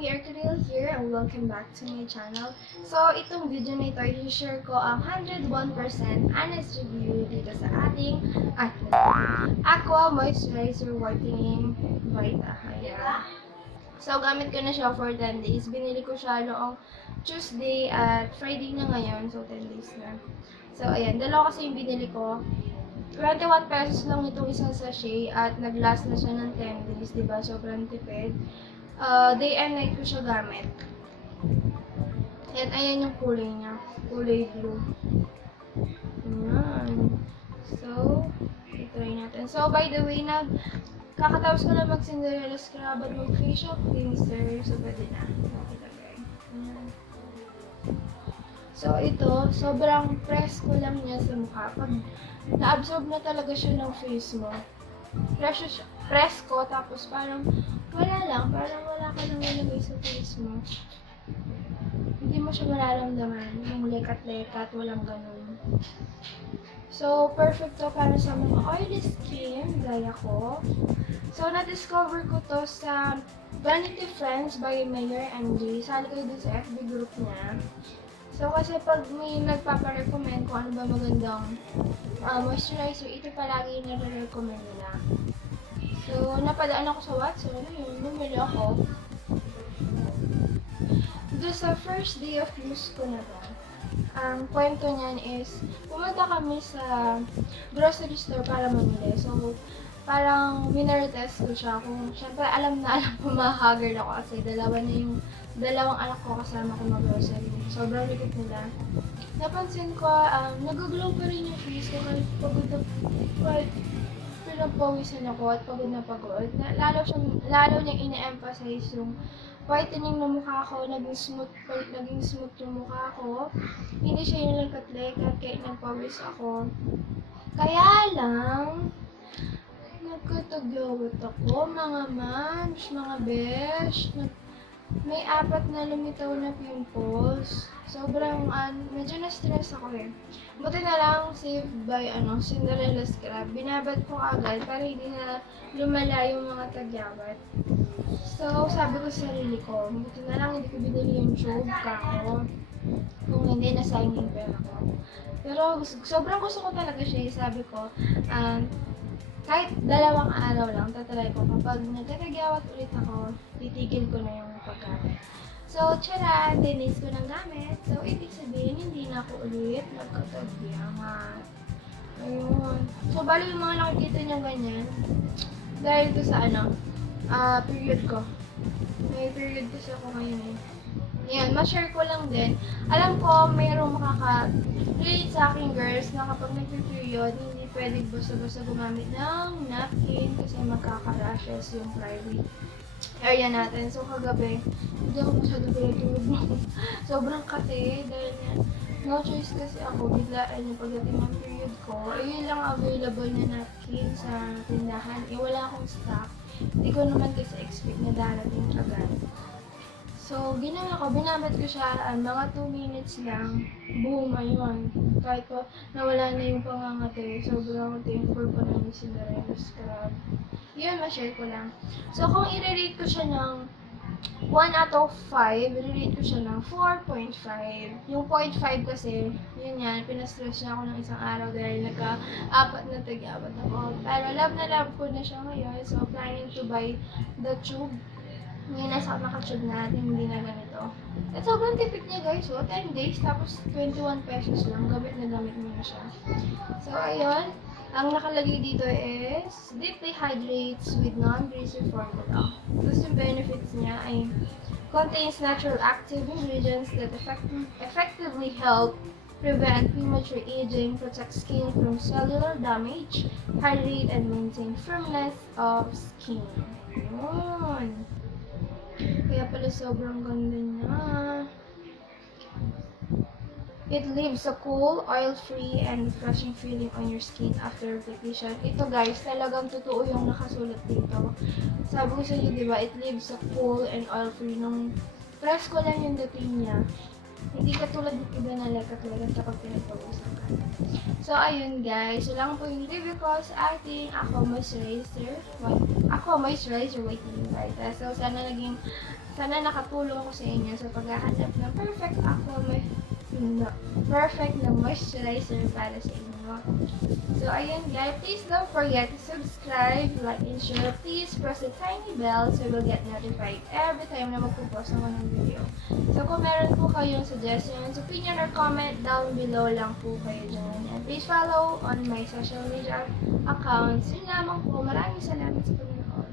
we are Karil here and welcome back to my channel. So, itong video na ito, i-share ko ang 101% honest review dito sa ating Aqua Moisturizer Whitening Vita. Ayan. So, gamit ko na siya for 10 days. Binili ko siya noong Tuesday at Friday na ngayon. So, 10 days na. So, ayan. Dalawa kasi yung binili ko. 21 pesos lang itong isang sachet at nag-last na siya ng 10 days, diba? Sobrang tipid. Day and night ko siya gamit. And ayan yung kulay niya. Kulay blue. Ayan. So, i-try natin. So, by the way, kakatapos ko na mag-Cinderella scrub at mag-facial cleanser. So, pwede na. Ilagay. Ayan. So, ito, sobrang press ko lang niya sa mukha. Pag na-absorb na talaga siya ng face mo, press ko, tapos parang wala lang, parang wala ka nang nalagay sa face mo. Hindi mo siya mararamdaman, yung lekat-lekat, walang ganun. So, perfect to para sa mga oily skin, gaya ko. So, na-discover ko to sa Vanity Friends by Mayor MJ. Sali kayo dun sa FB group niya. So, kasi pag may nagpaparecommend kung ano ba magandang moisturizer, ito palagi yung nare-recommend nila. So, napadaan ako sa Watson, yun, bumili ako. Doon sa first day of use ko na to, ang kwento niyan is, pumunta kami sa grocery store para mamili. So, parang minare-test ko siya kung, syempre alam ko ma-haggard ako kasi dalawang anak ko kasama ko mag-grocery. Sobrang likit nila. Napansin ko, nag-glow pa rin yung face ko kahit pagod na pinapawisan ako at pagod na pagod. Lalo niyang ina-emphasize yung whitening ng mukha ko, naging smooth yung mukha ko. Hindi siya yung lekat-lekat kahit nagpawis ako. Kaya lang, nagkatagyawat ako, mga mams, mga besh, may 4 na lumitaw na pimples. Sobrang, medyo na-stress ako eh. Buti na lang, saved by, Cinderella scrub. Binabad ko agad para hindi na lumala yung mga tagyawat. So, sabi ko sa sarili ko, buti na lang hindi ko binili yung tube kako. Kung hindi, nasayang yung pera ko. Pero, sobrang gusto ko talaga siya. Sabi ko, kahit 2 araw lang, tatry ko. Kapag nagkatagyawat ulit ako, titigil ko na yung paggamit. So, tiyara, 10 days ko nang gamit. So, ibig sabihin, hindi na ako ulit nagkatagyawat. Ayun. So, bali yung mga nakikita nyo ganyan, dahil to sa period ko. May period kasi ako ngayon eh. Yan, ma-share ko lang din. Alam ko, mayroong makaka-relate sa akin girls na kapag nag-period, hindi pwede basta-basta gumamit ng napkin kasi magkaka-rashes yung private area natin. So, kagabi, hindi ako masyado pinatulog. Sobrang kate dahil no choice kasi ako. Biglaan yung pagdating ng period ko. Ayun lang available na napkin sa tindahan. Wala akong stock. Hindi ko naman kasi expect na darating agad. So, ginawa ko, binabad ko siya mga 2 minutes lang. Boom, ayun. Kahit po nawala na yung pangangate, sobrang thankful ko na yung Cinderella scrub. Yun, ma-share ko lang. So, kung i-rate ko siya ng 1 out of 5, i-rate ko siya ng 4.5. Yung 0.5 kasi, yun yan, pinastress niya ako ng isang araw dahil nagka-4 na tagyawat ako. Pero love na love ko na siya ngayon, so planning to buy the tube. Ngayon nasa naka-tube natin, hindi na ganito. At sobrang tipid niya guys, 10 days, tapos 21 pesos lang, gamit mo na siya. So ayun, ang nakalagay dito is, deeply hydrates with non-greasy formula. Tapos yung benefits niya ay, contains natural active ingredients that effectively help prevent premature aging, protect skin from cellular damage, hydrate and maintain firmness of skin. Yun. Kaya pala sobrang ganda niya. It leaves a cool, oil-free, and refreshing feeling on your skin after application. Ito guys, talagang totoo yung nakasulat dito. Sabi ko sa inyo, diba, it leaves a cool and oil-free. Nung press ko lang yung dating niya, Hindi katulad ng iba na like katulad kapag pinag-uusapan. So, ayun guys. So lang po yung review ko sa ating Aqua Moisturizer. Aqua Moisturizer Whitening Vita. So, sana nakatulong ko sa inyo sa paghahanap ng perfect na moisturizer para sa inyo. So, ayun guys, please don't forget to subscribe, like, and share. Please press the tiny bell so you'll get notified every time na magpo-post ako ng video. So, kung meron po kayong suggestions, opinion, or comment down below lang po kayo dyan. And please follow on my social media accounts. Yun lamang po. Maraming salamat sa panonood.